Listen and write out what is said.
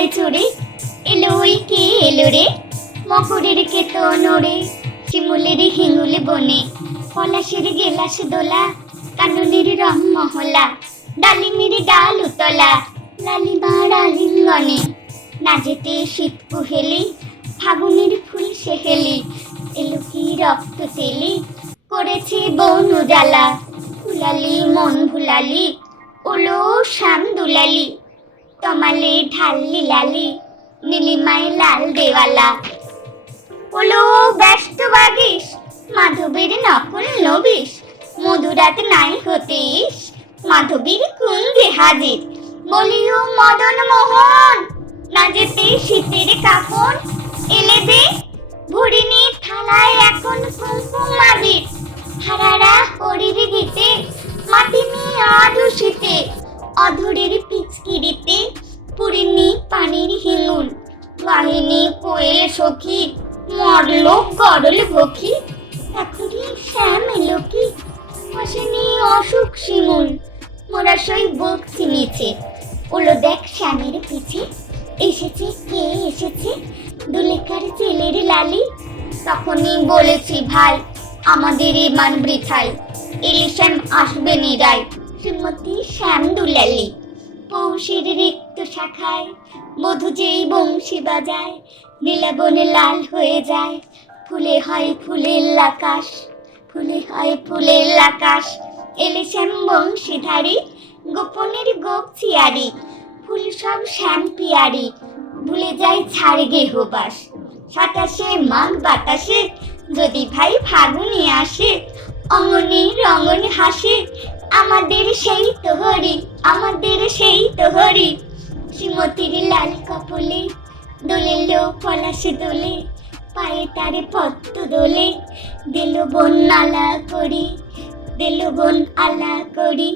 পাতায় চড়ে এলো ওই কে এলো রে? মকরের কেতো নড়ে, শিমুলের হিঙ্গুল বনে। পলাশের গেলাস দোলা, কাননের রং মহলা। ডালিমির ডাল উতলা, লালিমা ডালিঙ্গনে না যেতে শীত কুহেলি, ফাগুনের ফুল সেহেলি। এলো কি রক্ত তেলি? করেছে বন জ্বালা ফুলালি, মন ভুলালি। ওলো শ্যাম দুলালি। তমালে ঢাল্লি লালি নীলিমায় লাল দেওয়ালা। ওলো ব্যস্ত বাগিস, মাধবীর নকল নবিস মধুরাত নাই হতিস, মাধবীর কুঞ্জে হাজির বলিও, মদন মোহন, না যেতে শীতের কাপড় এলে দে ভরিনি থালায় এখন কুমকুম আবির হারারা হরির গীতে, মাতিনি আদুষিতে, অধরের কোয়েল সখী, মরল গরল ভখি এখনই শ্যাম এলো কি আসেনি অসুখ শিমুল। মোরা সই বুক ছিনিছে ওলো দেখ শ্যামের পিছে, এসেছে কে এসেছে? দুলেখার ছেলের লালি। তখনই বলেছি, ভাই, আমাদের ইমান বৃথাই। এলে শ্যাম আসবে নিরাই। শ্রীমতী শ্যাম দুলালি, পৌষের রিক্ত শাখায় মধু যেই বংশী বাজায়, নীলাবনে লাল হয়ে যায়। ফুলে হয় ফুলের আকাশ, ফুলে হয় ফুলের আকাশ। এলে শ্যাম বংশীধারী, গোপনের গোপ চিয়ারি ফুল সব শ্যাম পিয়ারি, ভুলে যায় ছাড় গেহবাস সাতাশে মাঘ বাতাসে, যদি ভাই ফাগুনে আসে, অঙ্গনে রঙনে হাসে। আমাদের সেই তো হরি আমাদের সেই তো হরি শ্রীমতীর লাল কপলে, দোলে লো পলাশে দোলে, পায়ে তারে পত্ত দোলে। দিল বোন আলা করি, দিল বোন আলা করি।